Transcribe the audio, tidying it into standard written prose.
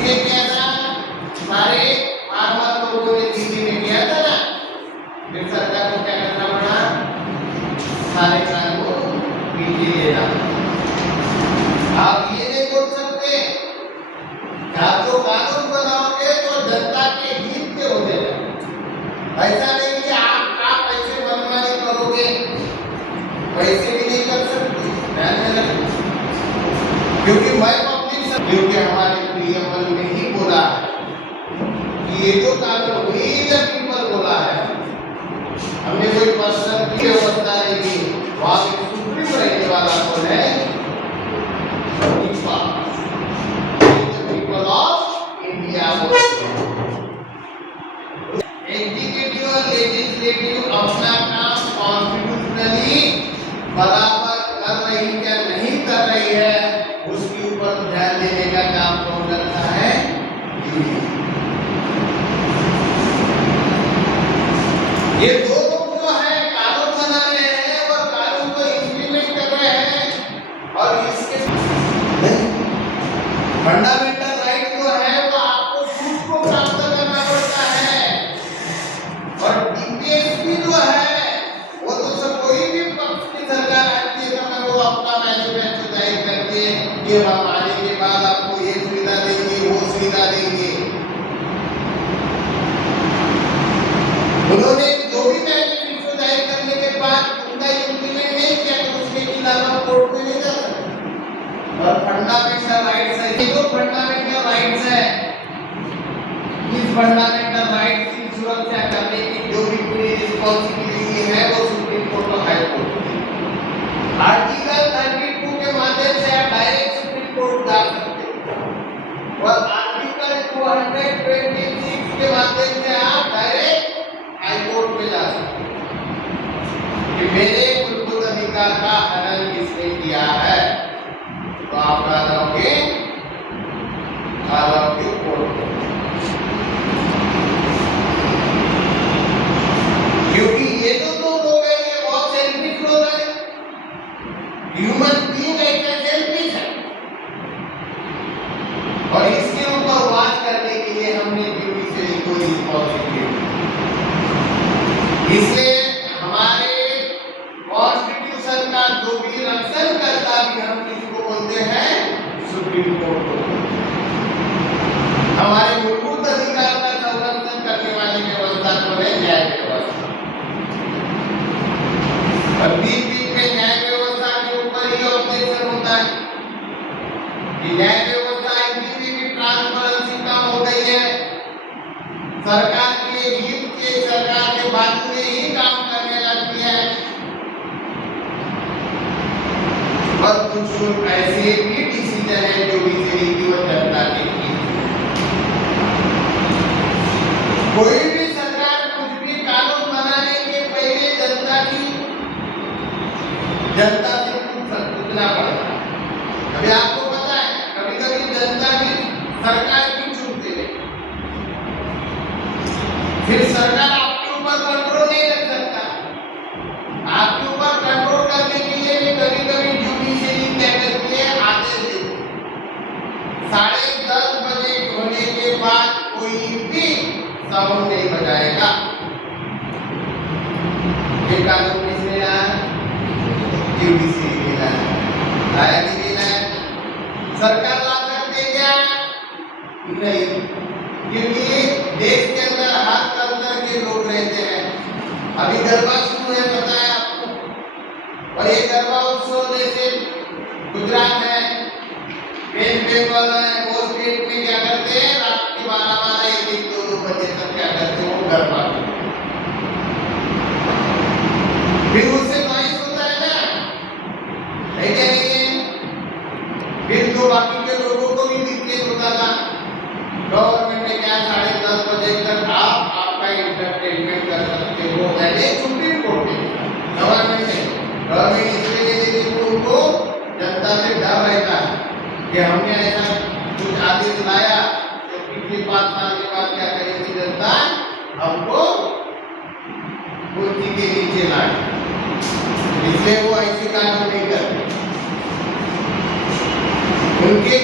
किसने किया था? सारे फार्मर लोगों ने, दीदी ने किया था ना। फिर सरकार को क्या करना पड़ा? सारे कानून को पीछे लेना। आप ये नहीं बोल सकते आप जो कानून बनाओगे तो जनता के हित के हो जाएगा। ऐसा नहीं कि आप पैसे मनमानी करोगे, पैसे भी नहीं कर सकते, ध्यान में रखना। क्योंकि मैं पब्लिक, क्योंकि हमारे प्रियमल में ही बोला है कि ये जो कानून वी द पीपल बोला है, हमने कोई पर्सन की व्यवस्था नहीं की। वहां पे सुप्रीम रहने वाला कौन है? People of India. एग्जीक्यूटिव और लेजिस्लेटिव अपना काम कॉन्स्टिट्यूशनली बराबर कर रही क्या नहीं कर रही है, उसके ऊपर ध्यान देने का काम कौन करता है? ये दो लोग जो है कानून बना रहे हैं और कानून को इंप्लीमेंट कर रहे हैं। और इसके फंडामेंटल राइट जो है वो आपको खुद को प्राप्त करना पड़ता है। और डीपीएसपी जो है वो तो सब कोई भी पक्ष की सरकार आती है समय वो अपना मैनिफेस्टो जाहिर करके ये हम आने के बाद आपको ये सुविधा देंगे, वो सुविधा देंगे। उन्होंने जो भी मैनिफेस्टो जाहिर करने के बाद उनका इंप्लीमेंट नहीं किया तो उसके खिलाफ कोर्ट में नहीं जा सकते। और फंडामेंटल राइट्स है, ये जो फंडामेंटल राइट्स है, इस फंडामेंटल राइट्स की सुरक्षा करने की जो भी पूरी रिस्पांसिबिलिटी है वो सुप्रीम कोर्ट और हाई कोर्ट की। आर्टिकल 32 के माध्यम से आप डायरेक्ट सुप्रीम कोर्ट जा सकते हैं और आर्टिकल 226 के माध्यम से आप डायरेक्ट हाई कोर्ट में जा सकते हैं कि मेरे मूलभूत अधिकार का हनन किसने किया है। तो आप आ जाओगे कोर्ट में, क्योंकि ये जो दो लोग हैं ये बहुत सेल्फिश लोग हैं। ह्यूमन बीइंग ऐसा सेल्फिश है और इसके ऊपर वाच करने के लिए हमने जुडिशरी को रिस्पांसिबिलिटी। इसलिए हमारे कॉन्स्टिट्यूशन का जो भी रक्षण करता भी हम किसको बोलते हैं? सुप्रीम कोर्ट को। हमारे मूलभूत अधिकार का संरक्षण करने वाली व्यवस्था को है न्याय व्यवस्था। और बीच बीच में न्याय व्यवस्था के ऊपर ही ऑब्जेक्शन होता है कि न्याय व्यवस्था इतनी भी ट्रांसपेरेंसी कम हो गई है, सरकार के हित के, सरकार के बाजू में ही काम करने लगती है। और कुछ ऐसे भी डिसीजन है जो जुडिशरी की और जनता के हित। कोई भी सरकार कुछ भी कानून बनाने के पहले जनता से पूछना पड़ता है। अभी आपको पता है कभी कभी जनता भी सरकार की चुनती है, फिर सरकार आपके ऊपर कंट्रोल नहीं रख सकता। आपके ऊपर कंट्रोल करने के लिए भी कभी कभी जुडिशरी क्या करती है? आदेश देती है 10:30 बजे होने के बाद कोई भी साउंड नहीं बजाएगा। ये कानून किसने लाया? जुडिशरी ने लाया कि नहीं लाया? सरकार ला सकती है क्या? नहीं, क्योंकि देश के अंदर हर कल्चर के लोग रहते हैं। अभी गरबा शुरू है, पता है आपको? और ये गरबा उत्सव जैसे गुजरात है, वेस्ट बंगाल है, वो स्टेट में क्या करते हैं? रात के 12-12, 1-1, 2-2 बजे तक क्या करते हैं? वो गरबा फिर उससे नॉइस होता है ना, है क्या नहीं है? फिर जो बाकी के लोगों को भी दिक्कत होता था। गवर्नमेंट ने क्या 10:30 बजे तक आप आपका एंटरटेनमेंट कर सकते हो, मैंने सुप्रीम कोर्ट में गवर्नमेंट इसलिए देती है उनको जनता से डर रहता है कि हमने ऐसा कुछ आदेश लाया तो पिछले 5 साल के बाद क्या करेगी जनता? हमको कुर्सी के नीचे लाए, इसलिए वो ऐसे कानून नहीं करते। उनके